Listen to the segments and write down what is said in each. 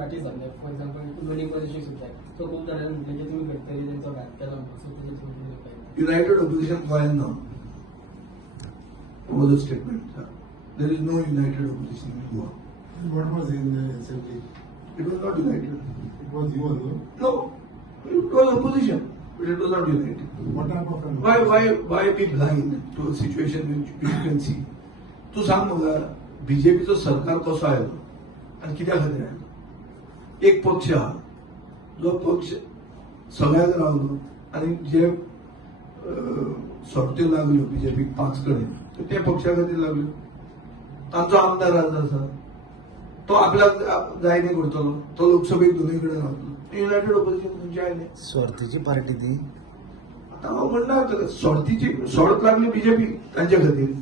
फाटी सरले for example winning position सुद्धा आहे तो खूप जणांनी म्हटलं की तुम्ही गडकरी त्यांचा घात केला United opposition goes now. Was a statement. There is no united opposition in Goa. What was in the assembly? It was not united. It was you alone. No, it was opposition, but it was not united. What type of Why be blind to a situation which you can see? तू सांग मला बीजेपीचं सरकार कसं आहे आणि कित्या खातीर आहे? एक पक्ष हा जो पक्ष सगळ्याक रावलो आणि जे सोडत्यो लागल्यो बीजेपी 5 कडेन तर त्या पक्षा खातीर लागल्यो. तांचो आमदार आज आसा तो आपल्याक जाय न्ही करतलो तो लोकसभेक दोनूय कडेन रावतलो. युनायटेड ऑपोजिशन खंयचे आयले स्वार्थीची पार्टी ती. आता हांव म्हणना सोडतीची सोडत लागली बीजेपी तांच्या खातीर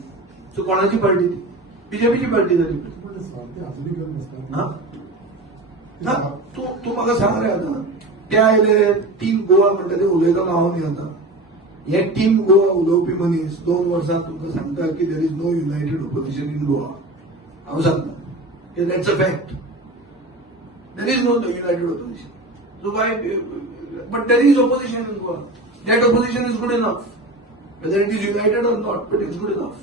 सो कोणाची पार्टी ती बीजेपीची पार्टी जाली. तू म्हाका सांग रे आता ते आयले टीम गोवा म्हणटा ते उलयतना हांव न्ही आता हे टीम गोवा उलोवपी मनीस 2 वर्सां तुमकां सांगता की there is no united opposition in Goa. हांव सांगता that's a fact. There is no united opposition. So why but there is opposition in Goa. That opposition is good enough whether it is united or not, but it's good enough.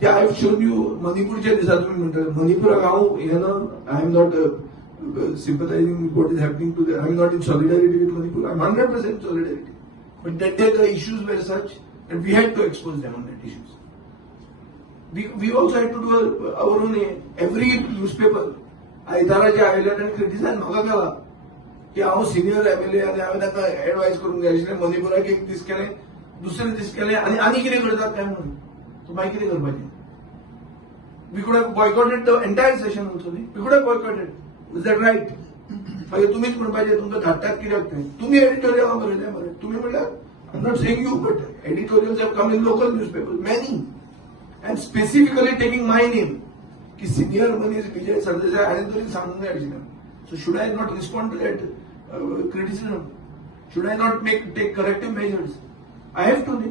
Yeah, I have shown you Manipurच्या दिसा तुम्ही म्हणता मणिपुराक हांव हे ना I am not sympathizing with what is happening to them. I am not in solidarity with Manipur. I am 100% solidarity. But that day the issues were such that we had to expose them on that issues. We also had to do our own every newspaper. आयताराच्या आयल्यात आणि criticise म्हाका केला की हांव senior MLA आनी हांवें ताका advice करूंक जाय आशिल्लें मणिपुराक एक दीस केलें दुसरे दीस केलें आनी कितें करतात काय म्हणून सो मागीर कितें करपाचें. We could have boycotted the entire session also. We could have boycotted. Is that right? मागीर तुमीच म्हणपाचें तुमकां धाडटात कित्याक तें तुमी एडिटोरियल बरयलें मरे तुमी म्हणल्यार I am not saying you but editorials have come in local newspapers many and specifically taking my name की सिनियर मनीस विजय सरदेसाय हाणें तरी सांगूंक जाय आशिल्लें. So should I not respond to that criticism? Should I not take corrective measures? I have to न्ही.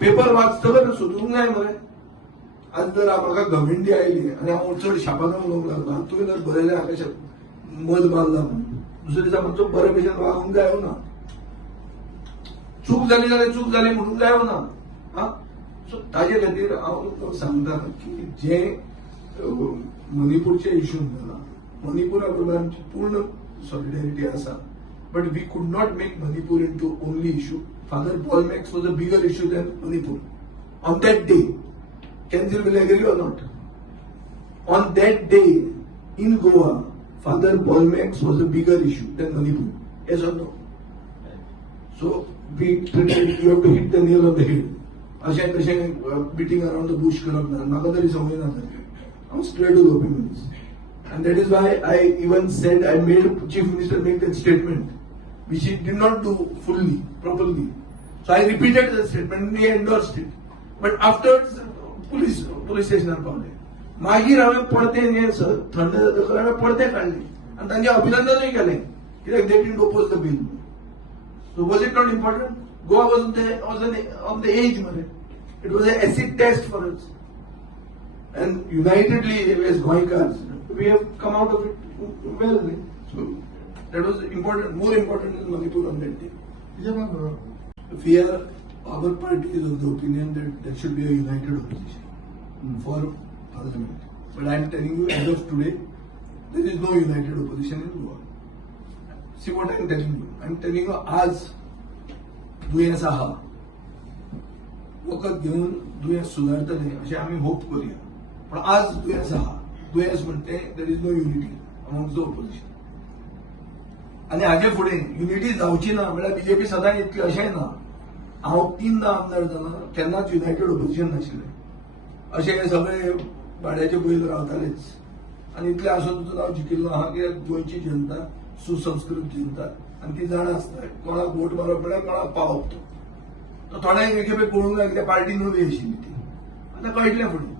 Paper वाचतलो सोदूंक जाय मरे. आज जर म्हाका घमेंडी आयली आनी हांव चड शापान उलोवंक लागलो तुवें जर बरयलें आकाशात मध मारला म्हणून दुसऱ्या दिसा मातसो बरे भशेन वागूंक जायो ना. चूक जाली जाल्यार चूक जाली म्हणूंक जायो ना. सो ताजे खातीर हांव सांगता की जे मणिपूरचे इश्यूज जाला मणिपुरा बरोबर आमची पूर्ण सॉलिडेरिटी आसा बट वी कुड not make Manipur into only issue. Father Paul max was a bigger issue than Manipur on that day. Kenzil will agree or not? On that day in Goa, Father Paul Max was a bigger issue than Manipur. Yes or no? So we pretend you have to hit the nail on the head. Ashan beating around the bush करप ना. म्हाका तरी संवय ना ताची. I'm straight to the opinions. And that is why I even said I made Chief Minister make that statement, which he did not do fully, properly. So I repeated that statement and he endorsed it. But afterwards, police स्टेशनार पावले. मागीर हांवें पडते थंड जातकच हांवें पडते काडले आनी तांचें अभिनंदनूय केलें कित्याक they didn't oppose the bill. So was it not important? Goa was on the edge मरे. It was a acid test for us and unitedly as गोंयकार्स we have come out of it well. So that was important more important in Manipur on that day. We are our party is of the opinion that there should be a united opposition for parliament. But I am telling you, as of today, there is no united opposition in Goa. See what I am telling you. I am telling you, आज दुयेंस आहा. वखद घेऊन दुयेंस सुधारतले अशें आमी hope करूया. पण आज दुयेंस आहा. दुयेंस म्हणटे there is no unity amongst the opposition. आनी हाजे फुडें युनिटी जावची ना म्हळ्यार बीजेपी सदां येतली अशें ना. हांव 3दा आमदार जालो केन्नाच युनायटेड ऑपोजिशन नाशिल्लें. अशें सगळे भाड्याचे बैल रावतालेच आनी इतलें आसून सुद्दां हांव जिखिल्लो आहा कित्याक गोंयची जनता सुसंस्कृत जनता आनी ती जाणा आसता कोणाक वोट मारप म्हळ्यार कोणाक पावप तो थोड्यांक एक खेपे कळूंक ना कित्याक पार्टी नवी आशिल्ली ती. आतां कळटलें फुडें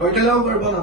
कळटलें हांव कळपाना.